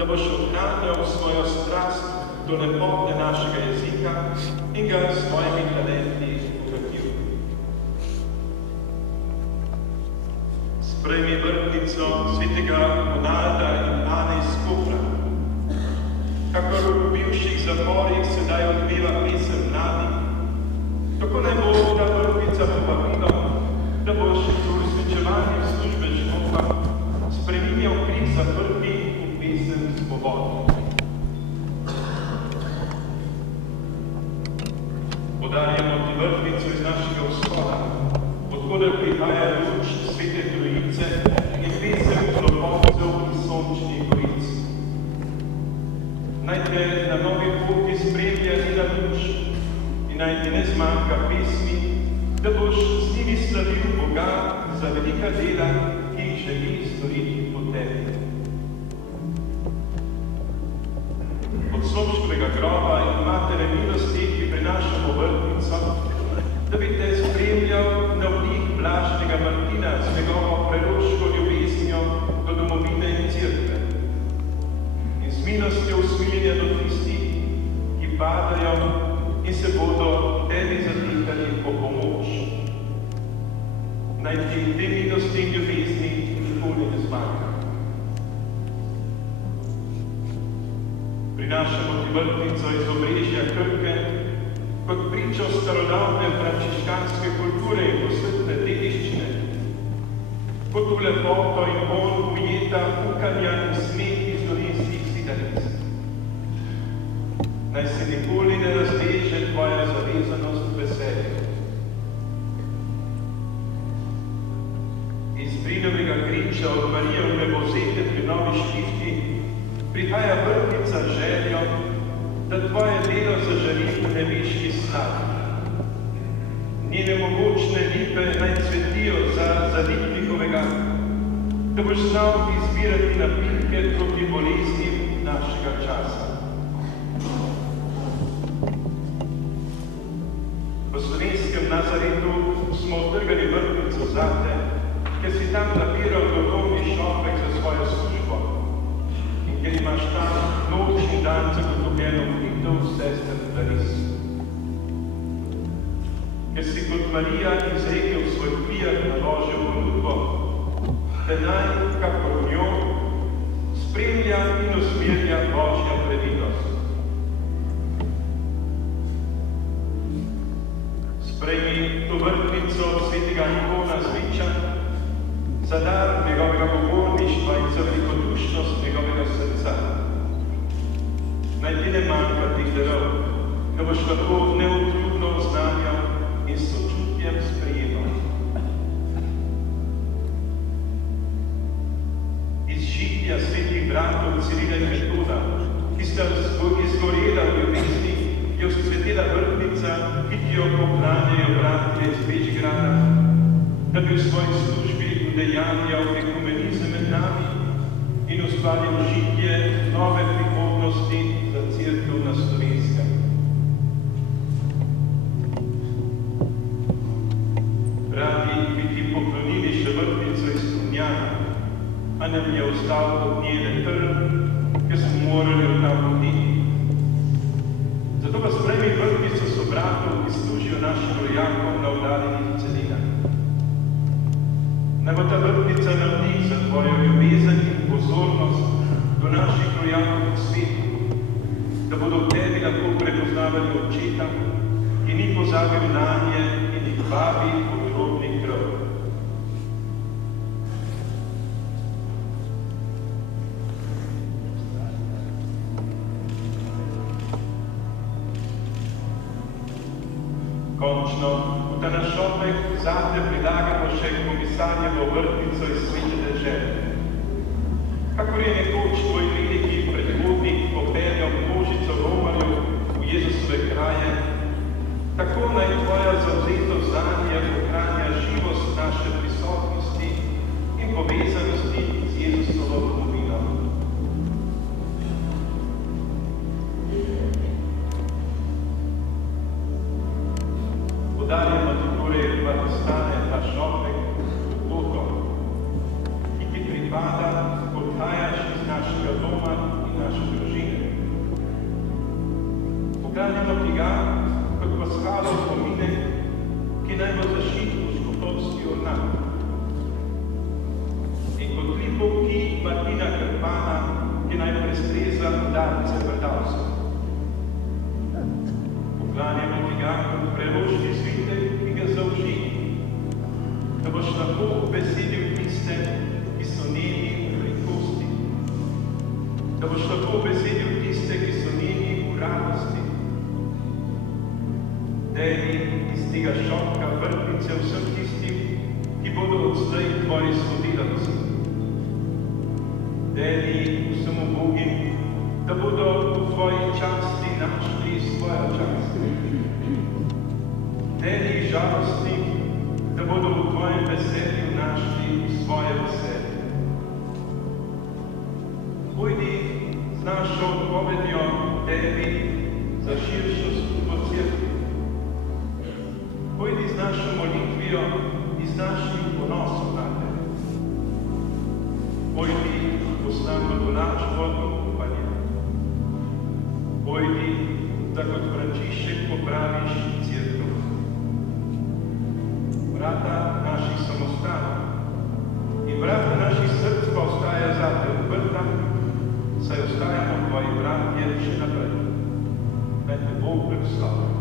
da boš ohranjal svojo strast do lepote našega jezika in ga s svojimi talenti obogatil. Sprejmi vrtnico svetega Ronalda in Ane iz Kopra, kakor v bivših zaporih sedaj odpeva pesem mladih, tako naj bo ta vrtnica povabilo, da boš z uresničevanjem službe škofa spreminjal krik zaprti v pesem svobode. Podarjamo ti vrtnico iz našega vzhoda, odkoder prihaja luč Svete Trojice in pesem klopovcev in sončnih goric. Naj te na novi poti spremlja njena luč in naj ti ne zmanjka pesmi, da boš z njimi slavil Boga za velika dela, ki jih želi storiti po tebi. Od snopškovega groba in matere milosti, ki prinašamo vrtnico, da bi te spremljal navdih Blažnega Martina z njegovo preroško ljubeznijo do domovine in cerkve in z milostjo usmiljenja do tistih, ki padajo in se bodo tebi zatikali po pomoč. Naj ti te milosti in ljubezni nikoli ne zmanjka. Prinašamo ti vrtnico iz obrežja Krke, kot pričo starodavne frančiškanske kulture in posvetne dediščine, kot v lepoto in vonj ujeta fukanja in smeh iz dolinskih zidanic. Naj se nikoli ne razveže tvoja zavezanost k veselju. Iz Brinovega griča od Marijevne Bozete pri Novi Štifti prihaja vrtnica z željo, da tvoje delo zažari v nebeški slavi. Njene mogočne lipe naj cvetijo za Lipnikovega, da boš znal izbirati napitke proti boleznim našega časa. V slovenskem Nazaretu smo odtrgali vrtnico zate, ker si tam napiral duhovni šopek za svojo službo in ker imaš tam noč in dan zagotovljeno molitev sester Claris. Ker si kot Marija izrekel svoj fiat naložil ponudbo, da naj, kakor njo, spremlja in usmerja Božja previdnost. Sprejmi to vrtnico svetega Antona Zviča za dar njegovega pokorništva in za velikodušnost njegovega srca. Naj ti ne manjka teh darov, da boš lahko neutrudno oznanjal in s sočutjem sprejemal. Iz žitja svetih bratov Cirila in Metoda, ki sta izgorela v ljubezni, je vzcvetela vrtnica, ki ti jo poklanjajo bratje iz Bežigrada, da bi v svoji službi udejanjal ekumenizem med nami in ustvarjal žitje nove prihodnosti za cerkev na Slovenskem. Radi bi ti poklonili še vrtnico iz Strunjana, a nam je ostal od nje le trn, ker smo morali v tam hoditi. Zato pa sprejmi vrtnico sobratov, ki služijo našim rojakom na oddaljenih celinah. Naj bo ta vrtnica navdih za tvojo ljubezen in pozornost do naših rojakov v svetu, da bodo v tebi lahko prepoznavali očeta, ki ni pozabil nanje in jih vabi v rodni krv. Končno, v ta naš šopek zate prilagamo še komisarjevo vrtnico iz Svete dežele. Kakor je nekoč tvoj veliki predhodnik popeljal množico romarjev v Jezusove kraje, tako naj tvoja zavzetost zanje ohranja živost naše prisotnosti in povezanosti z Jezusovo domovino. Podarjamo ti torej, da stane ta šopek v toto, ki ti pripada, odhajaš iz Martina Krpana, ki naj prestreza udarce vrtavcev. Poklanjamo ti ga preročni svitek, ki ga zauži, da boš lahko besedil tiste, ki so njeni v kosti, da boš lahko besedil tiste, ki so njeni v radosti. Dej iz tega šoka vrtnice vsem tistim, ki bodo odslej tvoji sodelavci. Dej vsem ubogim, da bodo v tvoji časti našli svojo čast. Dej žalosti, da bodo v tvojem veselju našli svoje veselje. Pojdi z našo odpovedjo tebi za širšo službo cerkvi. Pojdi z našo molitvijo in z našim ponosom na te. Pojdi s nami donačbo upanja. Pojdi, da kot Frančišek popraviš cerkev. Vrata naših samostanov in vrata naših src pa ostaja zate odprta, saj ostajamo tvoji bratje še naprej. Naj te Bog blagoslovi.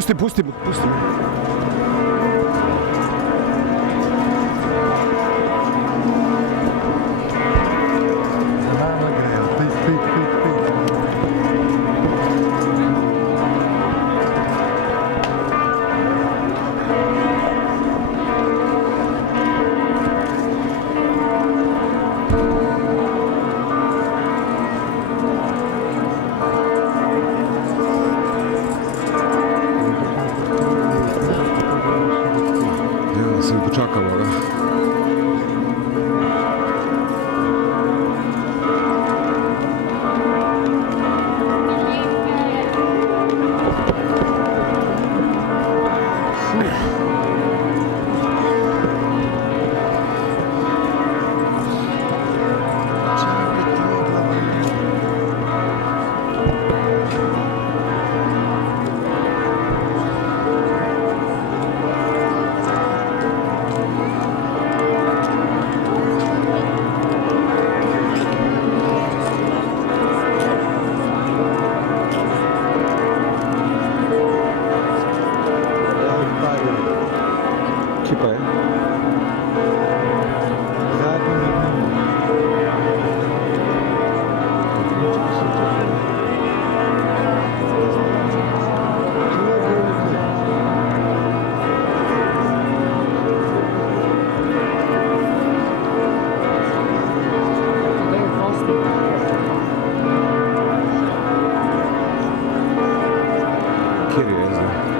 Pusti, pusti, pusti. Počakamo, da? Kje pa je? Kjer je zdaj?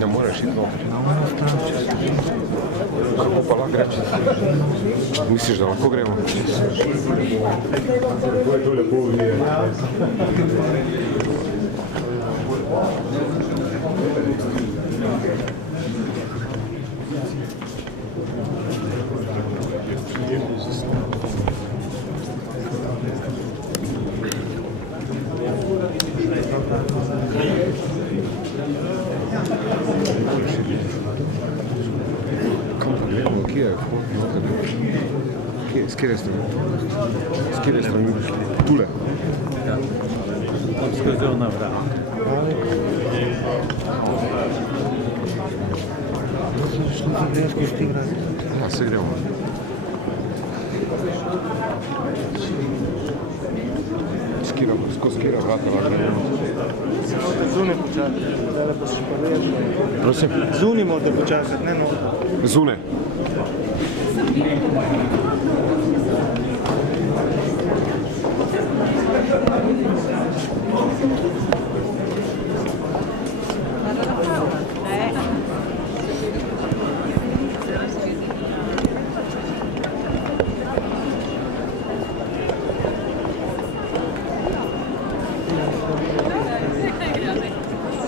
Ne moreš iti noter. Kako pa lahko reči? Misliš, da lahko gremo? Kam pa gledamo? Kje je vhod noter? Kje? S kjere strani? S kjere strani? Tule? Ja. Skozi ona vrata. Ja, se gremo. Skozi kjera vrata lahko gremo? Zunaj počakati, zdaj pa še pa vedno. Prosim? Zunaj morate počakati, ne no. Zune.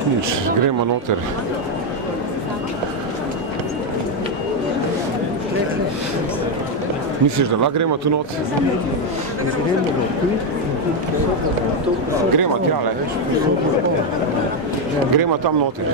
Nič, gremo noter. Misliš, da lahko gremo tu not? Gremo tjale. Gremo tam noter.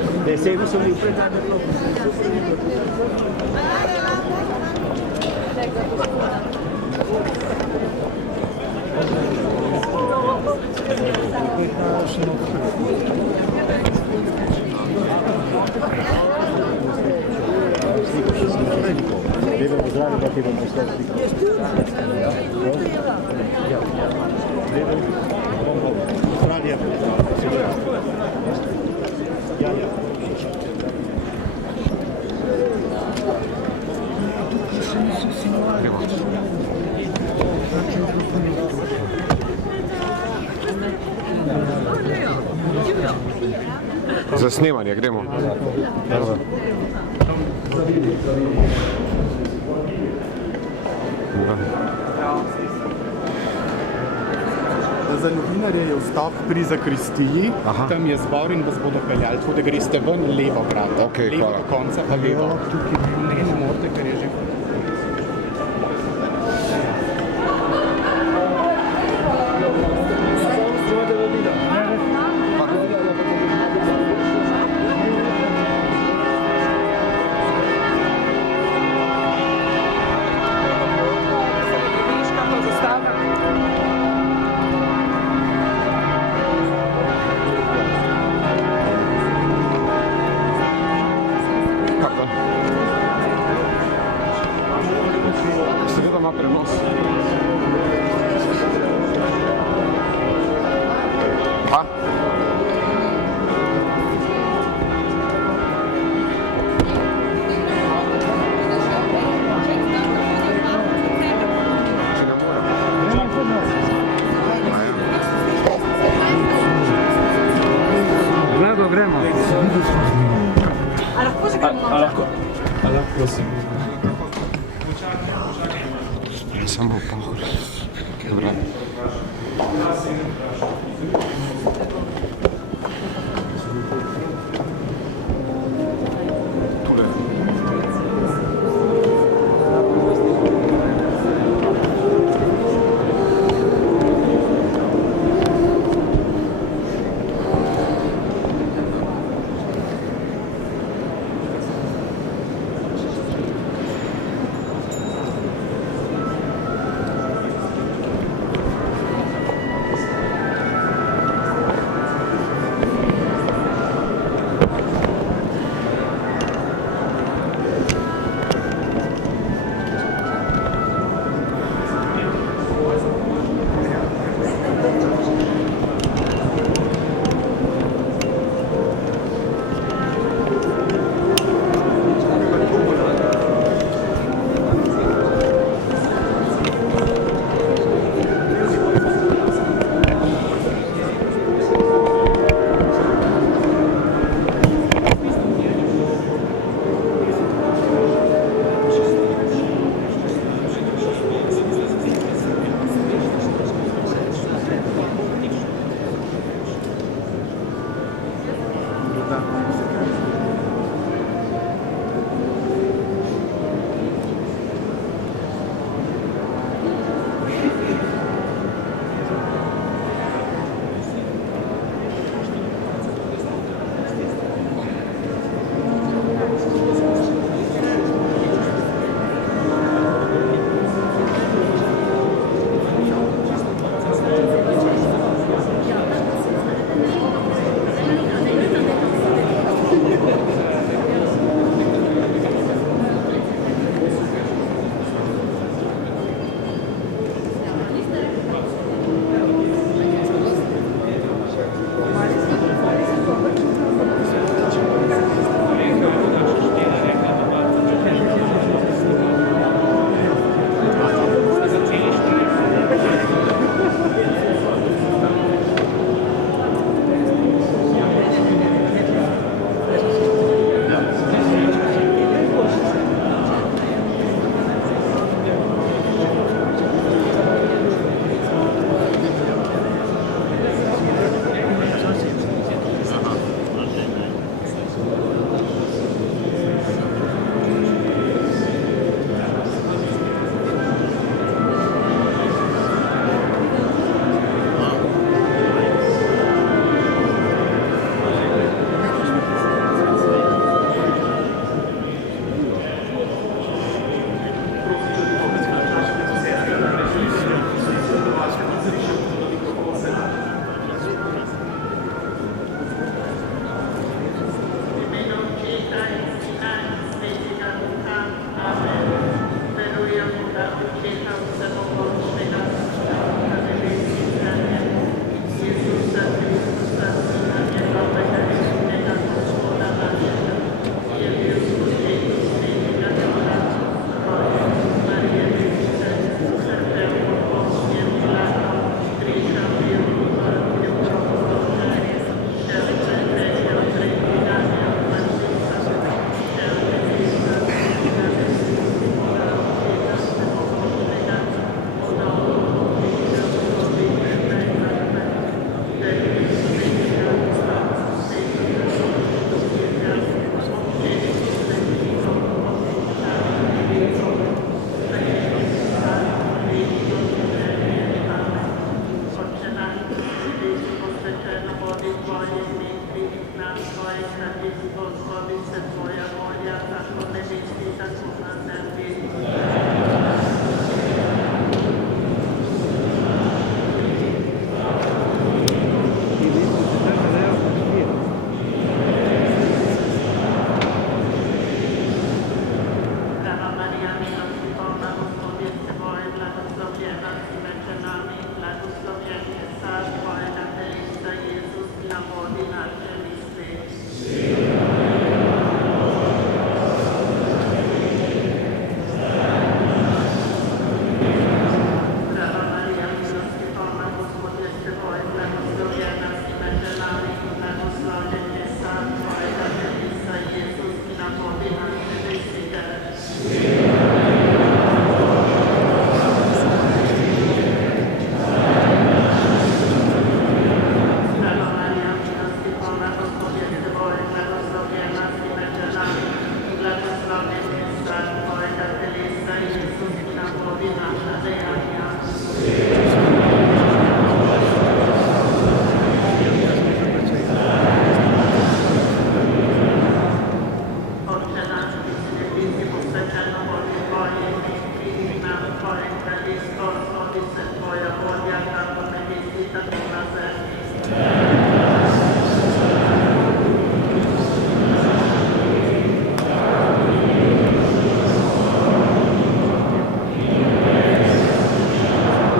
Za snemanje, gremo. Za novinarje je vstop pri zakristiji, tam je zbor in vas bodo peljali, tako da greste ven levo vrata. Okej, levo hvala. do konca pa levo. Ne morate, ker je že. Seveda ima prenos. Pa? Če ne morem. Vlado, gremo. A lahko se gremo? A lahko, prosim. Samo pa. Dobra.